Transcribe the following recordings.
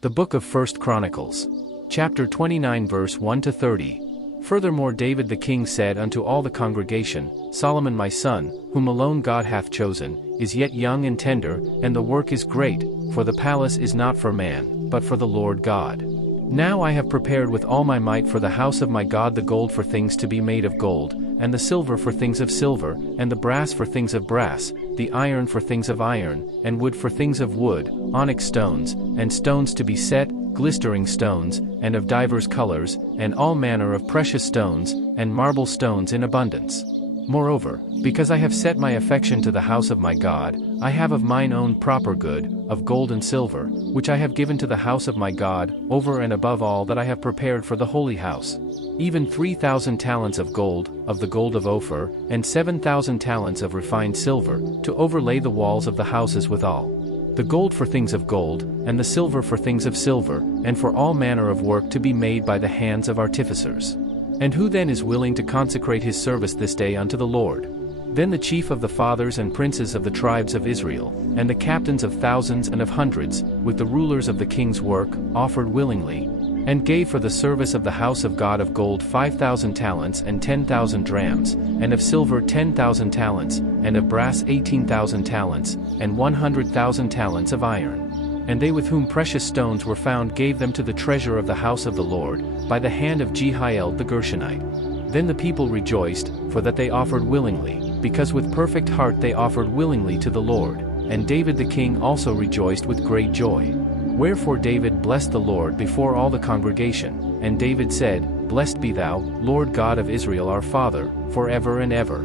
The book of 1 Chronicles. Chapter 29 verse 1 to 30. Furthermore David the king said unto all the congregation, Solomon my son, whom alone God hath chosen, is yet young and tender, and the work is great, for the palace is not for man, but for the Lord God. Now I have prepared with all my might for the house of my God the gold for things to be made of gold, and the silver for things of silver, and the brass for things of brass, the iron for things of iron, and wood for things of wood, onyx stones, and stones to be set, glistering stones, and of divers colors, and all manner of precious stones, and marble stones in abundance. Moreover, because I have set my affection to the house of my God, I have of mine own proper good, of gold and silver, which I have given to the house of my God, over and above all that I have prepared for the holy house. Even 3,000 talents of gold, of the gold of Ophir, and 7,000 talents of refined silver, to overlay the walls of the houses withal. The gold for things of gold, and the silver for things of silver, and for all manner of work to be made by the hands of artificers. And who then is willing to consecrate his service this day unto the Lord? Then the chief of the fathers and princes of the tribes of Israel, and the captains of thousands and of hundreds, with the rulers of the king's work, offered willingly, and gave for the service of the house of God of gold 5,000 talents and 10,000 drams, and of silver 10,000 talents, and of brass 18,000 talents, and 100,000 talents of iron. And they with whom precious stones were found gave them to the treasure of the house of the Lord, by the hand of Jehiel the Gershonite. Then the people rejoiced, for that they offered willingly, because with perfect heart they offered willingly to the Lord, and David the king also rejoiced with great joy. Wherefore David blessed the Lord before all the congregation, and David said, Blessed be thou, Lord God of Israel our Father, forever and ever.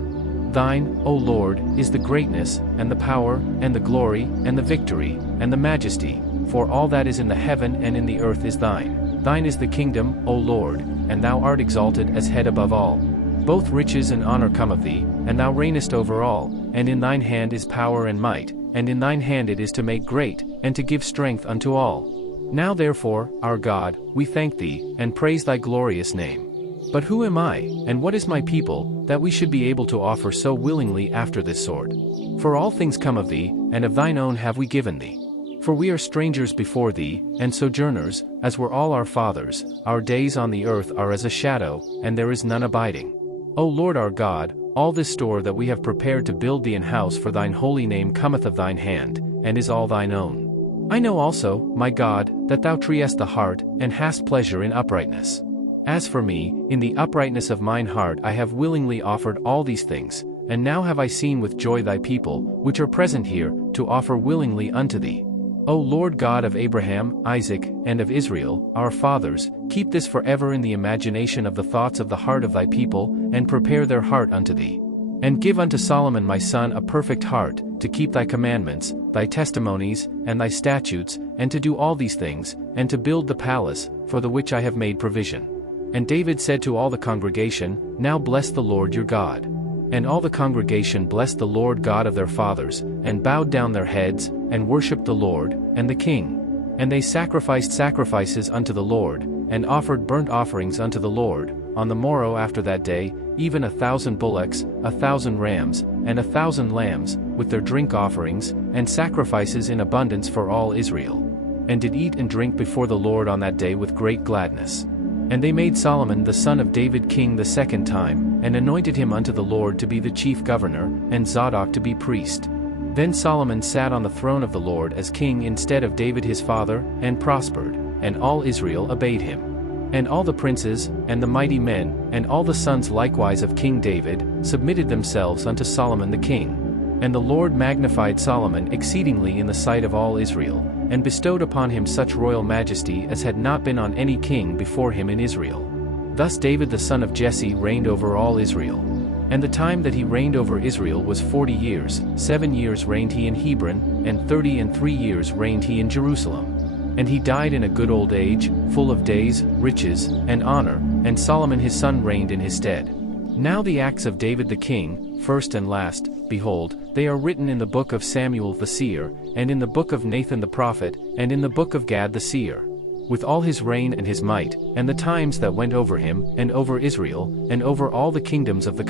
Thine, O Lord, is the greatness, and the power, and the glory, and the victory, and the majesty, for all that is in the heaven and in the earth is thine. Thine is the kingdom, O Lord, and thou art exalted as head above all. Both riches and honor come of thee, and thou reignest over all, and in thine hand is power and might, and in thine hand it is to make great, and to give strength unto all. Now therefore, our God, we thank thee, and praise thy glorious name. But who am I, and what is my people, that we should be able to offer so willingly after this sort? For all things come of thee, and of thine own have we given thee. For we are strangers before thee, and sojourners, as were all our fathers, our days on the earth are as a shadow, and there is none abiding. O Lord our God, all this store that we have prepared to build thee an house for thine holy name cometh of thine hand, and is all thine own. I know also, my God, that thou triest the heart, and hast pleasure in uprightness. As for me, in the uprightness of mine heart I have willingly offered all these things, and now have I seen with joy thy people, which are present here, to offer willingly unto thee. O Lord God of Abraham, Isaac, and of Israel, our fathers, keep this forever in the imagination of the thoughts of the heart of thy people, and prepare their heart unto thee. And give unto Solomon my son a perfect heart, to keep thy commandments, thy testimonies, and thy statutes, and to do all these things, and to build the palace, for the which I have made provision. And David said to all the congregation, Now bless the Lord your God. And all the congregation blessed the Lord God of their fathers, and bowed down their heads, and worshipped the Lord, and the king. And they sacrificed sacrifices unto the Lord, and offered burnt offerings unto the Lord, on the morrow after that day, even 1,000 bullocks, 1,000 rams, and 1,000 lambs, with their drink offerings, and sacrifices in abundance for all Israel. And did eat and drink before the Lord on that day with great gladness. And they made Solomon the son of David king the second time, and anointed him unto the Lord to be the chief governor, and Zadok to be priest. Then Solomon sat on the throne of the Lord as king instead of David his father, and prospered, and all Israel obeyed him. And all the princes, and the mighty men, and all the sons likewise of King David, submitted themselves unto Solomon the king. And the Lord magnified Solomon exceedingly in the sight of all Israel, and bestowed upon him such royal majesty as had not been on any king before him in Israel. Thus David the son of Jesse reigned over all Israel. And the time that he reigned over Israel was 40 years, 7 years reigned he in Hebron, and 33 years reigned he in Jerusalem. And he died in a good old age, full of days, riches, and honor, and Solomon his son reigned in his stead. Now the acts of David the king, first and last, behold, they are written in the book of Samuel the seer, and in the book of Nathan the prophet, and in the book of Gad the seer. With all his reign and his might, and the times that went over him, and over Israel, and over all the kingdoms of the